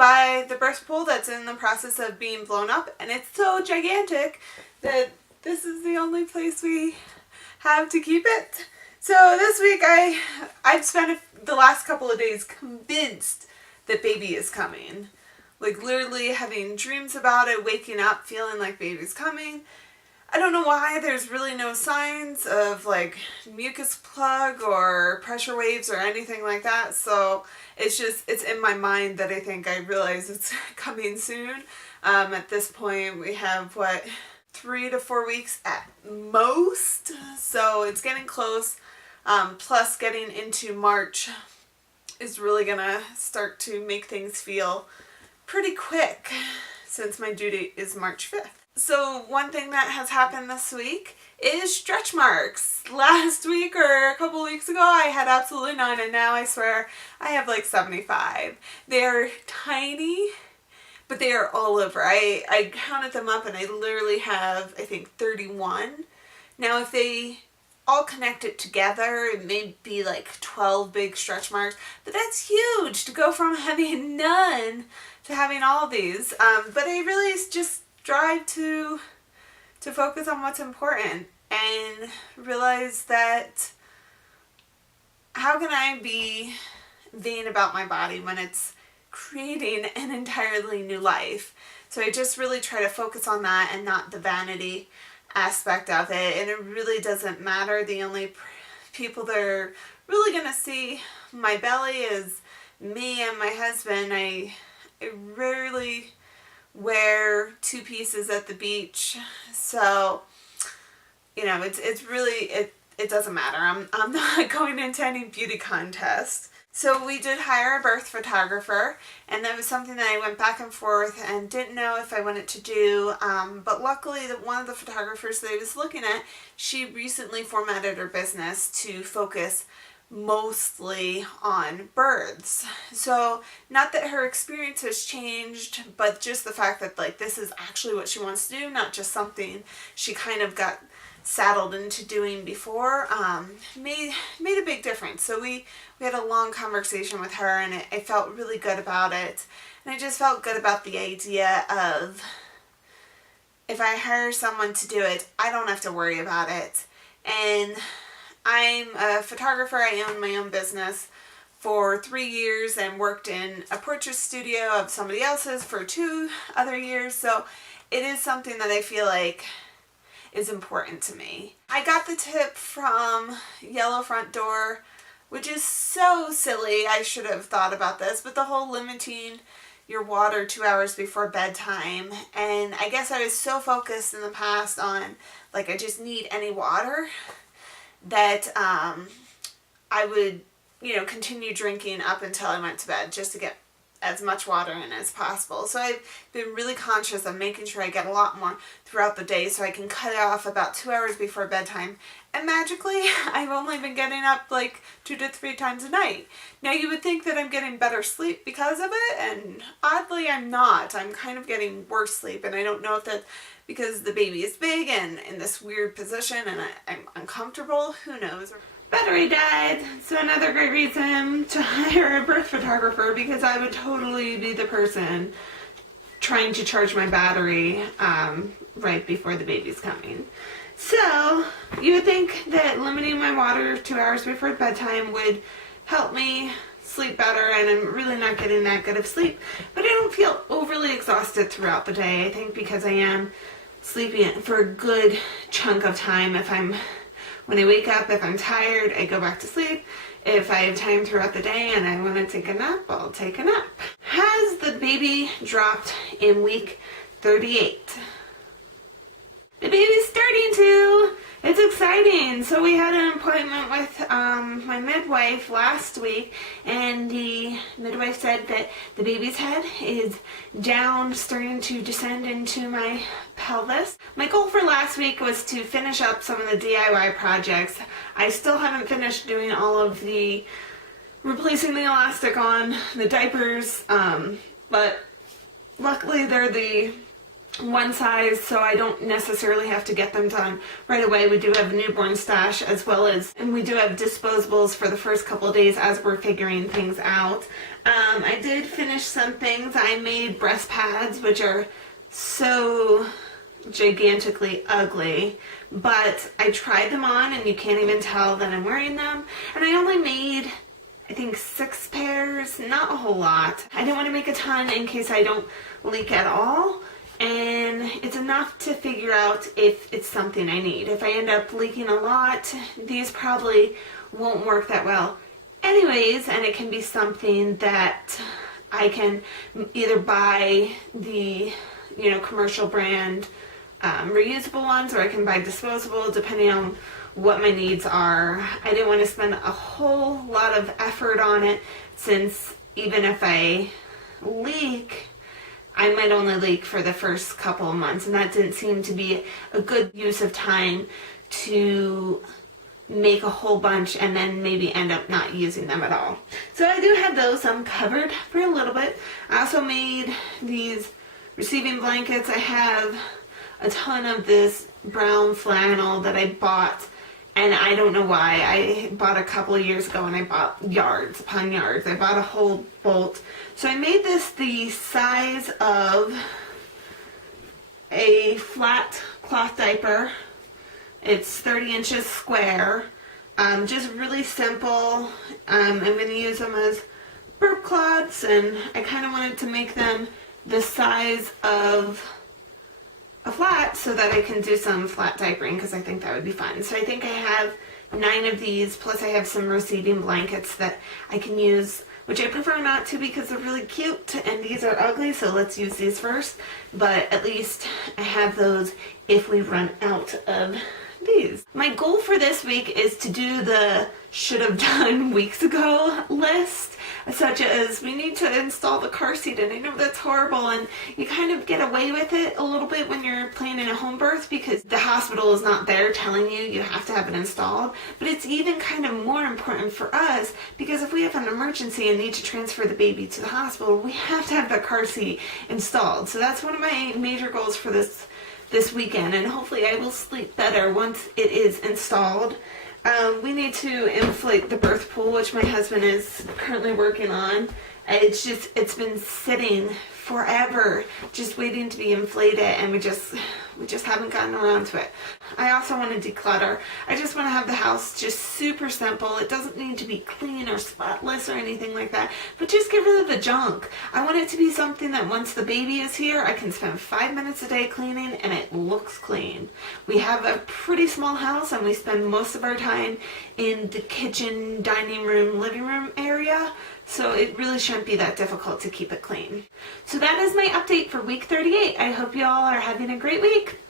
by the birth pool that's in the process of being blown up, and it's so gigantic that this is the only place we have to keep it. So this week I've spent the last couple of days convinced that baby is coming. Like literally having dreams about it, waking up feeling like baby's coming. I don't know why there's really no signs of like mucus plug or pressure waves or anything like that. So it's in my mind that I think I realize it's coming soon. At this point we have 3 to 4 weeks at most. So it's getting close. Plus getting into March is really gonna start to make things feel pretty quick since my due date is March 5th. So one thing that has happened this week is stretch marks. Last week or a couple weeks ago I had absolutely none, and now I swear I have like 75. They're tiny, but they are all over. I counted them up and I literally have, I think, 31. Now if they all connected together, it may be like 12 big stretch marks, but that's huge to go from having none to having all these. But I really just strive to focus on what's important and realize that how can I be vain about my body when it's creating an entirely new life? So I just really try to focus on that and not the vanity aspect of it. And it really doesn't matter. The only people that are really gonna see my belly is me and my husband. I rarely wear 2 pieces at the beach, so you know it's really it doesn't matter. I'm not going into any beauty contest. So we did hire a birth photographer, and that was something that I went back and forth and didn't know if I wanted to do, but luckily one of the photographers that I was looking at, she recently formatted her business to focus mostly on births. So not that her experience has changed, but just the fact that like this is actually what she wants to do, not just something she kind of got saddled into doing before, made a big difference. So we had a long conversation with her, and I felt really good about it. And I just felt good about the idea of if I hire someone to do it, I don't have to worry about it. And I'm a photographer. I own my own business for 3 years and worked in a portrait studio of somebody else's for 2 other years. So it is something that I feel like is important to me. I got the tip from Yellow Front Door, which is so silly. I should have thought about this, but the whole limiting your water 2 hours before bedtime. And I guess I was so focused in the past on like I just need any water that I would, continue drinking up until I went to bed just to get as much water in as possible. So I've been really conscious of making sure I get a lot more throughout the day so I can cut it off about 2 hours before bedtime. And magically, I've only been getting up like 2 to 3 times a night. Now you would think that I'm getting better sleep because of it, and oddly I'm not. I'm kind of getting worse sleep, and I don't know if that's because the baby is big and in this weird position and I'm uncomfortable. Who knows? Battery died, so another great reason to hire a birth photographer, because I would totally be the person trying to charge my battery right before the baby's coming. So you would think that limiting my water 2 hours before bedtime would help me sleep better, and I'm really not getting that good of sleep, but I don't feel overly exhausted throughout the day. I think because I am sleeping for a good chunk of time. When I wake up, if I'm tired, I go back to sleep. If I have time throughout the day and I want to take a nap, I'll take a nap. Has the baby dropped in week 38? The baby's starting to. It's exciting. So we had an appointment with my midwife last week, and the midwife said that the baby's head is down, starting to descend into my pelvis. My goal for last week was to finish up some of the DIY projects. I still haven't finished doing all of the replacing the elastic on the diapers, but luckily they're the one size, so I don't necessarily have to get them done right away. We do have a newborn stash as well as, and we do have disposables for the first couple of days as we're figuring things out. I did finish some things. I made breast pads, which are so gigantically ugly, but I tried them on and you can't even tell that I'm wearing them. And I only made, I think, 6 pairs, not a whole lot. I didn't want to make a ton in case I don't leak at all. And it's enough to figure out if it's something I need. If I end up leaking a lot, these probably won't work that well anyways, and it can be something that I can either buy the, commercial brand reusable ones, or I can buy disposable depending on what my needs are. I didn't want to spend a whole lot of effort on it, since even if I leak, I might only leak for the first couple of months, and that didn't seem to be a good use of time to make a whole bunch and then maybe end up not using them at all. So I do have those covered for a little bit. I also made these receiving blankets. I have a ton of this brown flannel that I bought, and I don't know why. I bought a couple of years ago and I bought yards upon yards. I bought a whole bolt. So I made this the size of a flat cloth diaper. It's 30 inches square. Just really simple. I'm going to use them as burp cloths, and I kind of wanted to make them the size of a flat so that I can do some flat diapering, because I think that would be fun. So I think I have 9 of these, plus I have some receiving blankets that I can use, which I prefer not to because they're really cute and these are ugly, so let's use these first. But at least I have those if we run out of these. My goal for this week is to do the should have done weeks ago list, such as we need to install the car seat, and I know that's horrible, and you kind of get away with it a little bit when you're planning a home birth because the hospital is not there telling you have to have it installed. But it's even kind of more important for us because if we have an emergency and need to transfer the baby to the hospital, we have to have the car seat installed. So that's one of my major goals for this weekend, and hopefully I will sleep better once it is installed. We need to inflate the birth pool, which my husband is currently working on. It's been sitting forever, just waiting to be inflated, and we just haven't gotten around to it. I also want to declutter. I just want to have the house just super simple. It doesn't need to be clean or spotless or anything like that, but just get rid of the junk. I want it to be something that once the baby is here, I can spend 5 minutes a day cleaning and it looks clean. We have a pretty small house and we spend most of our time in the kitchen, dining room, living room area. So it really shouldn't be that difficult to keep it clean. So that is my update for week 38. I hope you all are having a great week.